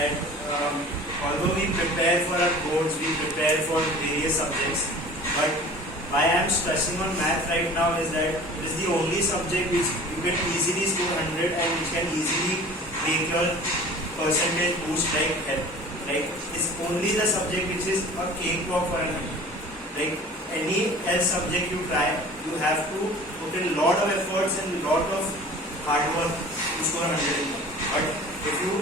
that although we prepare for our boards, we prepare for various subjects, but why I am stressing on math right now is that it is the only subject which you can easily score 100 and which can easily make your percentage boost like hell. Like it's only the subject which is a cakewalk for 100. Like any else subject you try, you have to put in a lot of efforts and a lot of hard work to score 100. But if you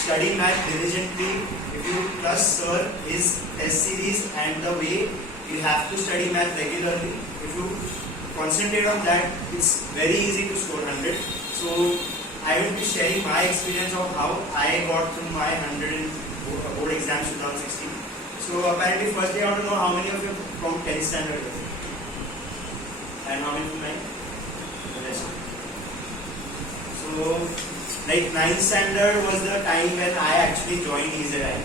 study math diligently, if you trust sir, his test series and the way you have to study math regularly, if you concentrate on that, it's very easy to score 100. So I will be sharing my experience of how I got through my 100 in board exams 2016. So apparently firstly I want to know how many of you from 10th standard and how many from 9th? The rest. So like 9th standard was the time when I actually joined EZI.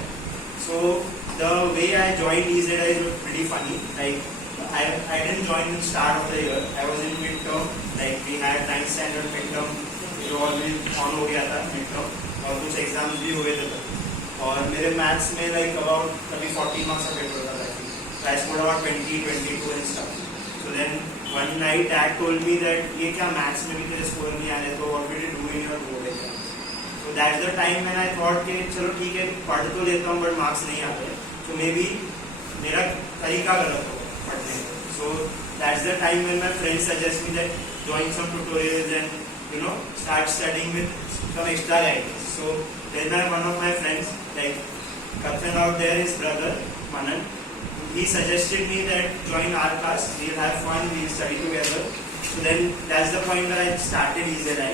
So the way I joined EZI was pretty funny. Like I didn't join in the start of the year. I was in midterm. Like we had 9th standard midterm. जो already on हो गया था midterm और कुछ exams भी हुए थे और मेरे मैथ्स में लाइक अबाउट कभी 40 मार्क्स का पेपर था I scored about 20, 22 and stuff so then one night dad told me that ये क्या मैथ्स में भी तेरे स्कोर नहीं आ रहे तो what will you do in your board exam so that's the time when I thought कि चलो ठीक है पढ़ तो लेता हूँ बट मार्क्स नहीं आते सो मे बी मेरा तरीका गलत हो पढ़ने का so that's the time when my friends suggest me that join some tutorials and start studying with some extra guidance. So then one of my friends, like Kathan out there, his brother Manan, he suggested me that join our class. We'll have fun. We'll study together. So then that's the point where I started EZI.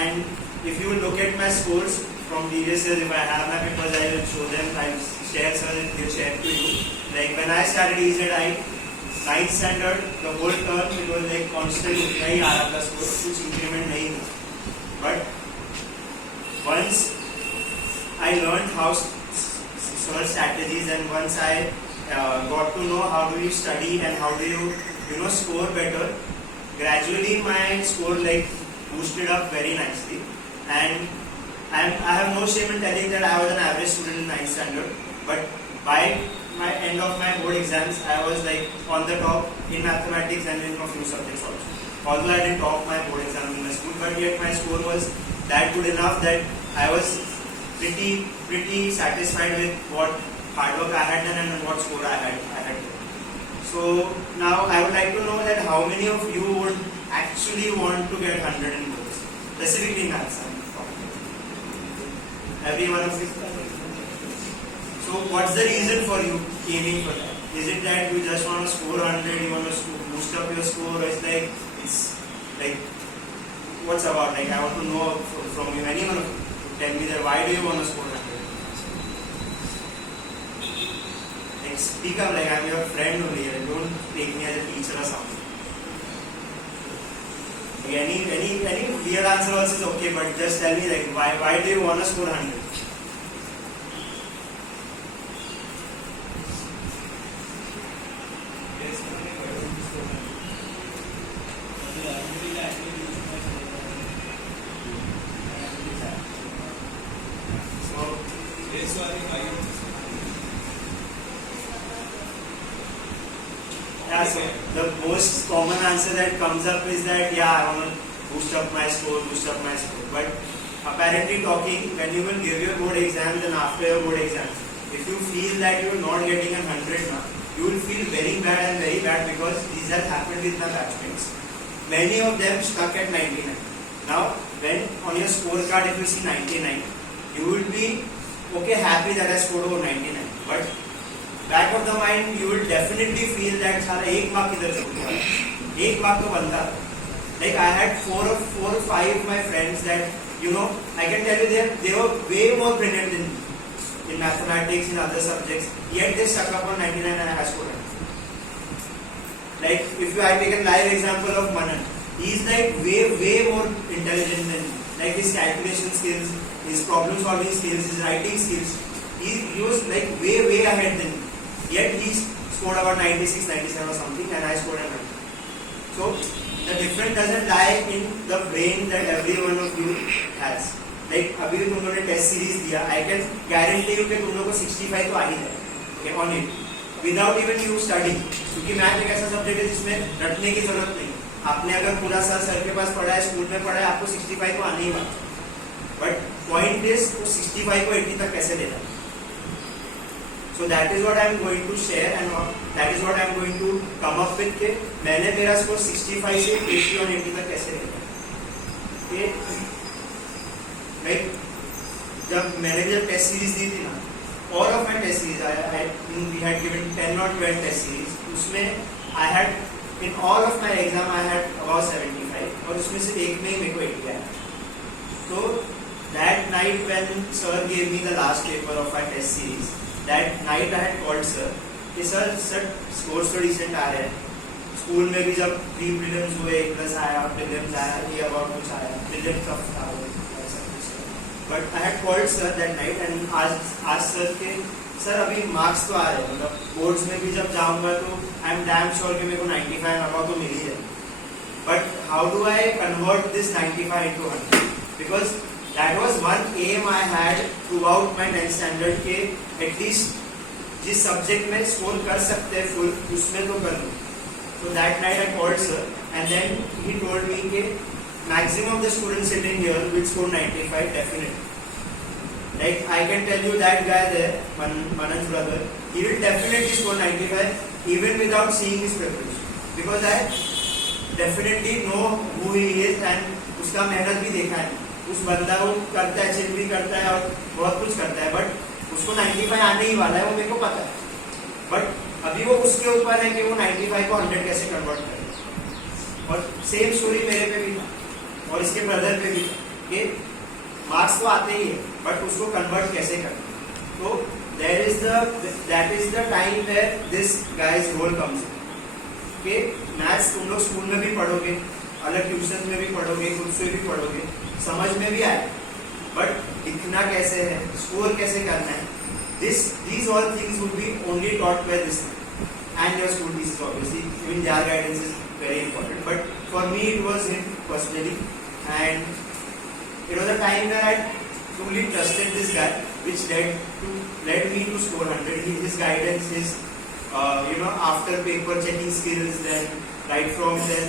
And if you look at my scores from previous years, if I have my papers, I will show them. I will share some. They'll share to you. Like when I started EZI. 9th standard, the whole term it was like constant नहीं आ रहा था score कुछ increment नहीं था but once I learned how search strategies and once I got to know how do you study and how do you score better gradually my score like boosted up very nicely and I have no shame in telling that I was an average student in 9th standard but by my end of my board exams, I was like on the top in mathematics and in a few subjects also. Although I didn't top my board exam in my school, but yet my score was that good enough that I was pretty satisfied with what hard work I had done and what score I had done. So now I would like to know that how many of you would actually want to get 100 in boards, specifically maths. Every one of you. So what's the reason for you aiming for that? Is it that you just want to score 100, you want to boost up your score, or it's like what's about? Like I want to know from you, anyone of you, tell me that why do you want to score 100? Like speak up, like I'm your friend only, and don't take me as a teacher or something. Like any weird answer also is okay, but just tell me like why do you want to score 100? Yeah, so the most common answer that comes up is that I want to boost up my score. But apparently talking, when you will give your board exams and after your board exams, if you feel that you are not getting 100 now, you will feel very bad because these have happened with my batchmates. Many of them stuck at 99. Now, when on your scorecard if you see 99, you will be happy that I scored over 99. But back of the mind, you will definitely feel that सारा एक mark किधर चल गया, एक mark तो बनता था. Like I had four or five my friends that I can tell you they were way more brilliant than me in mathematics, in other subjects. Yet they stuck up on 99 and I scored 100. Like if I take a live example of Manan, he's like way more intelligent than me. Like his calculation skills, his problem solving skills, his writing skills, he was like way ahead than me. Yet he scored about 96, 97 or something and I scored 100. So the difference doesn't lie in the brain that every one of you has. Like अभी भी तुम लोगों ने test series दिया, I can guarantee you कि तुम लोगों को 65 तो आ ही जाए on it without even you study, क्योंकि मैथ एक ऐसा सब्जेक्ट है जिसमें रटने की जरूरत नहीं। आपने अगर पूरा साल सर के पास पढ़ा है, स्कूल में पढ़ा है, आपको 65 तो आने ही बात। बट पॉइंट इज वो 65 को 80 तक कैसे देना। So that is what I am going to share and that is what I am going to come up with कि मैंने मेरा स्कोर 65 से 80 और 80 तक कैसे लेना। जब मैंने जब टेस्ट सीरीज दी थी ना, all of my test series we had given 10 or 12 test series, उसमें I had in all of my exam I had about 75 और उसमें से एक में ही मेरे को 80 आया। So that night when sir gave me the last paper of my test series, that night I had called sir कि सर स्कोर्स तो डिसेंट आ रहे हैं। स्कूल में भी जब प्री प्रीलिम्स हुए प्लस आया, प्रीलिम्स आया, ये अबाउट कुछ आया, प्रीलिम्स सब था but I had called sir that night and आज सर के सर अभी मार्क्स तो आ रहे हैं, मतलब बोर्ड्स में भी जब जाऊंगा तो आई एम डैम श्योर कि मेरे को 95 अबाउट तो मिल ही जाए। But how do I convert this 95 into 100? Because that was one aim I had throughout my 10th standard के एटलीस्ट जिस सब्जेक्ट में स्कोर कर सकते हैं फुल उसमें तो कर लूँ। So that night I called sir and then he told me कि maximum of the students sitting here will score 95 definitely. Like I can tell you that guy there, Manan's brother, he will definitely score 95 even without seeing his preparation because I definitely know who he is and उसका मेहनत भी देखा है। उस बंदा वो करता है, चिल भी करता है और बहुत कुछ करता है, बट उसको 95 आने ही वाला है, वो मेरे को पता है। बट अभी वो उसके ऊपर है कि वो 95 को 100 कैसे कन्वर्ट करे। और सेम स्टोरी मेरे पे भी था और इसके ब्रदर पे भी था कि मार्क्स तो आते ही है बट उसको कन्वर्ट कैसे करना। तो that is the time where this guys role comes कि मैथ्स तुम लोग स्कूल में भी पढ़ोगे, अलग ट्यूशन में भी पढ़ोगे, खुद से भी पढ़ोगे, समझ में भी आए, बट लिखना कैसे है, स्कोर कैसे करना है, these all things would be only taught by this and your school teachers obviously. Even their guidance is very important. But for me it was him personally, and it was a time where I truly trusted this guy, which led me to score 100. His guidance, his after paper checking skills, then right from then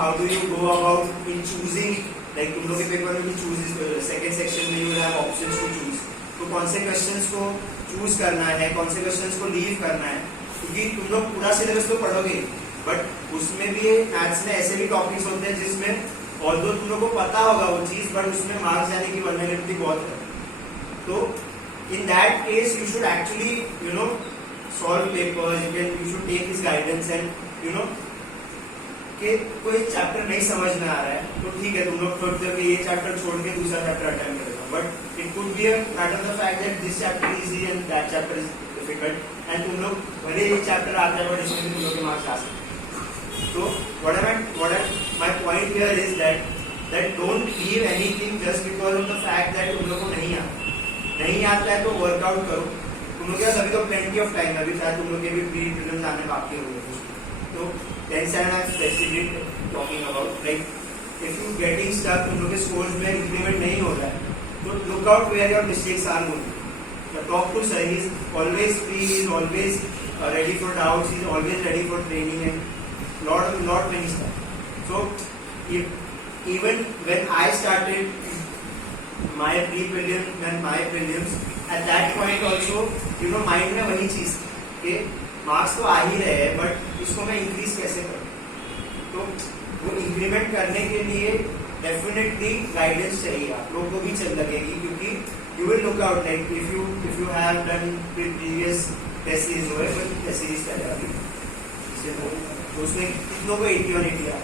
how do you go about in choosing. Like तुम लोग के paper में भी choose second section में you have options to choose, तो कौन से questions को चूज करना है, कौन से क्वेश्चंस को लीव करना है, क्योंकि तुम लोग पूरा सिलेबस तो पढ़ोगे बट उसमें भी मैथ्स में ऐसे भी टॉपिक्स होते हैं जिसमें ऑल्दो तुम लोग को पता होगा वो चीज बट उसमें मार्क्स जाने की वल्नरेबिलिटी बहुत है। तो in that case you should actually solve papers, you should take his guidance and कि कोई चैप्टर नहीं समझ में आ रहा है तो ठीक है तुम लोग सोचते हो कि ये चैप्टर छोड़ के दूसरा चैप्टर अटेम्प्ट करेगा, but it could be a matter of the fact that this chapter is easy and that chapter is difficult and तुम लोग भले ये चैप्टर आता है बट इसमें भी तुम लोग के मार्क्स आ सकते हैं। तो what my point here is that don't leave anything just because of the fact that तुम लोग को नहीं आता है तो वर्कआउट करो। तुम लोग के पास अभी तो प्लेंटी ऑफ टाइम, अभी शायद तुम लोग के भी प्री प्रीलिम्स आने बाकी होंगे। तो 10th standard I'm specifically talking about, like if you getting stuck, तुम लोग के scores में increment नहीं हो रहा है तो look out where your mistakes are going. Talk to sir, he is always free, he is always ready for doubts, he is always ready for training and lot many stuff. So even when I started my pre-prelims and my prelims, at that point also mind में वही चीज कि marks तो आ ही रहे हैं but इसको मैं increase कैसे करूँ। तो वो इंक्रीमेंट करने के लिए डेफिनेटली गाइडेंस चाहिए, आप लोग को भी चल लगेगी क्योंकि you will look out like if you have done previous test series हुए बट टेस्ट सीरीज पहले अभी तो उसमें कितनों को 80 और 80 आ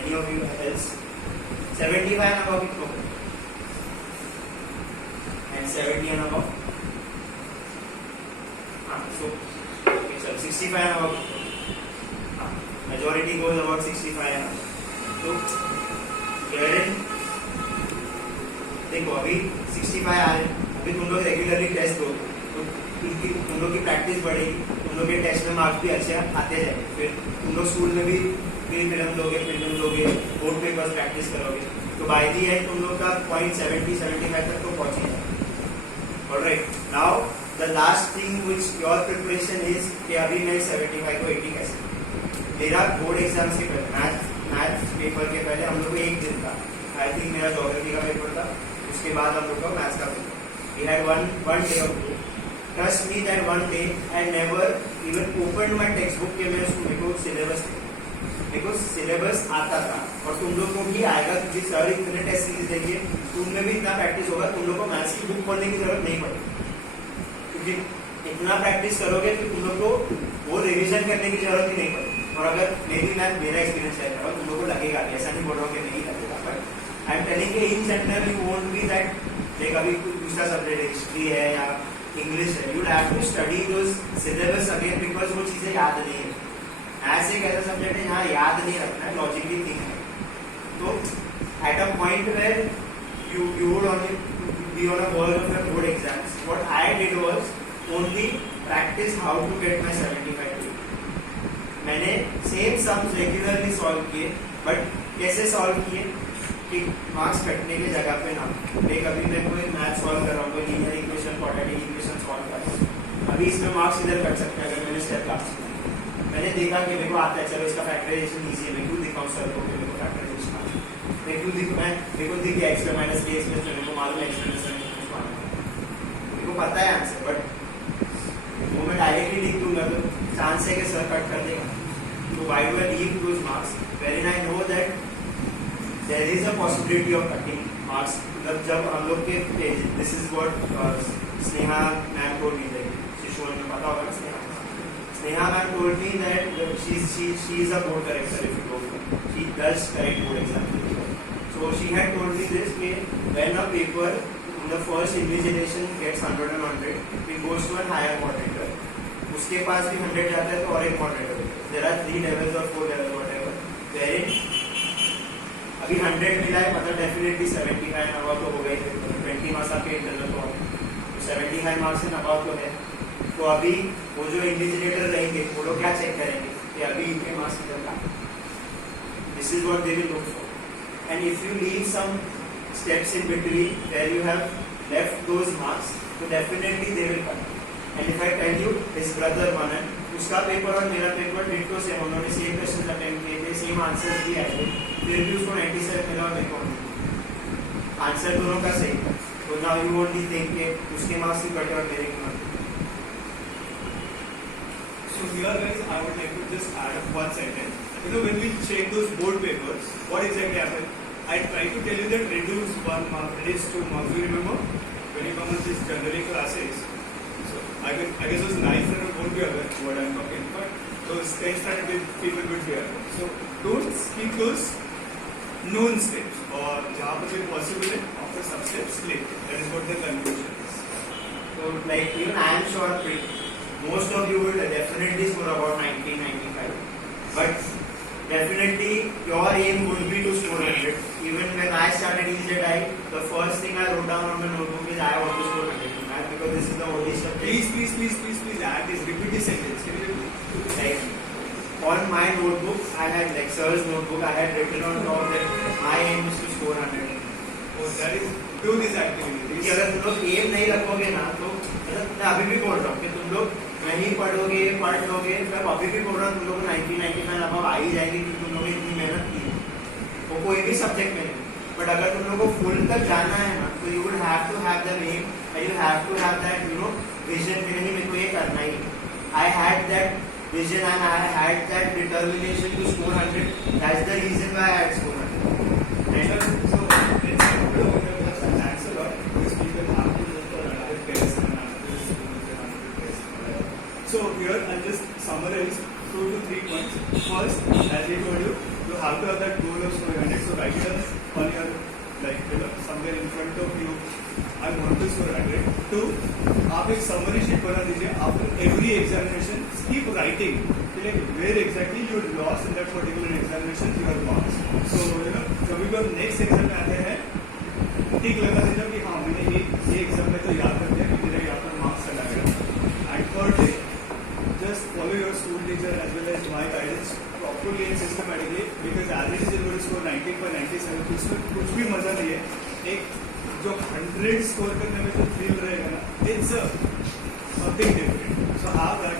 any of you else 75 and above कितनों को and 70 and above so okay, so 65 and above majority goes about 65 and above। तो हेयरिंग देखो अभी 65 आ रहे, अभी तुम लोग रेगुलरली टेस्ट दो तो तुम लोग की प्रैक्टिस बढ़ेगी, तुम लोग के टेस्ट में मार्क्स भी अच्छे आते जाएंगे, फिर तुम लोग स्कूल में भी फिल्म लोगे, बोर्ड पेपर्स प्रैक्टिस करोगे, तो बाय दी एंड तुम लोग का पॉइंट 70-75 तक तो पहुंच ही जाएगा। Alright, now the last thing which your preparation is कि अभी मैं 75 को 80 कैसे। मेरा बोर्ड एग्जाम से पहले मैथ पेपर के पहले हम लोग को एक दिन था, आई थिंक मेरा ज्योग्राफी का पेपर था, उसके बाद हम लोग का मैथ्स का paper. We had one day of board. Trust me that one day I never even opened my textbook के मैं उसको मेरे को सिलेबस आता था, और तुम लोग को भी आएगा क्योंकि सर इतने टेस्ट सीरीज देंगे, तुम में भी इतना प्रैक्टिस होगा, तुम लोग को मैथ्स की बुक पढ़ने की जरूरत नहीं पड़ेगी, क्योंकि इतना प्रैक्टिस करोगे कि तुम लोग को वो रिवीजन करने की जरूरत ही नहीं पड़ेगी। और अगर मेरा एक्सपीरियंस है और तुम लोग को लगेगा, ऐसा नहीं बोल रहा हूँ कि नहीं लगेगा, बट आई एम टेलिंग कि in general you won't be that like अभी दूसरा सब्जेक्ट हिस्ट्री है या इंग्लिश है, you have to study those syllabus again, because वो चीजें याद नहीं है। ऐसे एक ऐसा सब्जेक्ट है यहाँ याद नहीं रखना है, लॉजिकली थिंक है। तो at a point where you would only be on a verge of your board exams, what I did was only practice how to get my 75 to 80. मैंने सेम सम्स रेगुलरली सॉल्व किए, but कैसे solve किए कि marks कटने की जगह पे ना देख, अभी मैं कोई मैथ सॉल्व कर रहा हूँ, कोई linear equation, quadratic equation solve कर रहा हूँ, अभी इसमें मार्क्स इधर कट सकते हैं अगर मैंने स्टेप क्लास मैंने देखा कि मेरे को आता है, चलो इसका फैक्टराइजेशन ईजी है, मैं क्यों दिखाऊँ सर को, मेरे को फैक्टराइजेशन मैं क्यों दिख, मेरे को दिख एक्स माइनस के एक्स मेरे को मालूम है एक्स माइनस, मेरे को पता है आंसर, बट वो मैं डायरेक्टली लिख दूंगा तो चांस है कि सर कट कर देगा। तो why do I leave those marks where I know that there is a possibility of cutting marks. मतलब जब हम लोग के page, this is what Sneha ma'am told me, शिशुअल में पता होगा ना, Sneha ma'am told me that she is a board corrector, if you don't know. She does correct board examination. So she had told me this कि when a paper in the first invigilation gets 100 and 100, it goes to a higher moderator. उसके पास भी 100 जाता है तो और एक moderator. There are 3 levels or 4 levels whatever. Wherein अभी 100 मिला है मतलब definitely 75 above तो हो गई, 20 मार्क्स आपके इंटरनल तो 75 मार्क्स से above तो है। तो अभी वो जो इन्विजिलेटर रहेंगे वो लोग क्या चेक करेंगे कि अभी इनके मार्क्स किधर का, this is what they will look for, and if you leave some steps in between where you have left those marks तो definitely they will cut. And if I tell you his brother Manan, उसका paper और मेरा paper ditto same, उन्होंने same question attempt किए थे, same answer दिए थे, फिर भी उसको 97 मिला और मेरे को आंसर दोनों का सही था। तो नाउ यू ओनली थिंक कि उसके मार्क्स भी कटे और मेरे के marks. So here guys, I would like to just add up one sentence. You know, when we check those board papers, what exactly happened? I try to tell you that reduce 1 mark, reduce 2 marks. You remember when you come on these general classes? So I guess those 9th standard won't be aware what I'm talking, but those 10th standard people will be aware. So don't skip those known steps, or जहाँ पर भी possible है, after some steps slip. That is what the conclusion is. So like even I am sure most of you will definitely score about 90-95, but definitely your aim would be to score 100. Even when I started EZI, the first thing I wrote down on my notebook is I want to score 100 in math, because this is the only subject. Please add this, repeat this sentence. Can you repeat? Like on my notebook, I had like sir's notebook, I had written on top that my aim is to score 100. Oh, that is do this activity. क्योंकि अगर तुम लोग M नहीं रखोगे ना, तो मैं अभी भी बोल रहा हूँ कि तुम लोग नहीं पढ़ लोगे, मैं अभी भी बोल रहा हूँ तुम लोग 90-95 अब आ ही जाएगी, क्योंकि तुम लोग इतनी मेहनत की है वो कोई भी सब्जेक्ट में नहीं। बट अगर तुम लोग को फुल तक जाना है ना, तो you would have to have the aim and you have to have that vision कि नहीं मेरे को ये करना ही। I had that vision and I had that determination to score 100. That's the reason why I had scored 100. So let's thanks a lot. Because people have to look for another test and another test. So here I'll just summarize 2 to 3 points. First, as I told you, you have to have that goal of scoring 100. So write it down on your somewhere in front of you. I want to score 100. 2, आप एक summary sheet बना दीजिए after every examination. Keep writing like where exactly you lost in that particular examination your marks. So जब भी आप next exam में आते हैं ठीक लगा दीजिए कि हाँ मैंने ये exam में तो याद कर दिया कि मेरा यहाँ पर marks चला गया. And thirdly, just चाहिए because average is going to score 19.97 उसमें कुछ भी मजा नहीं है. एक जो 100 स्कोर करने में जो थ्रिल रहेगा ना, it's something different. So have that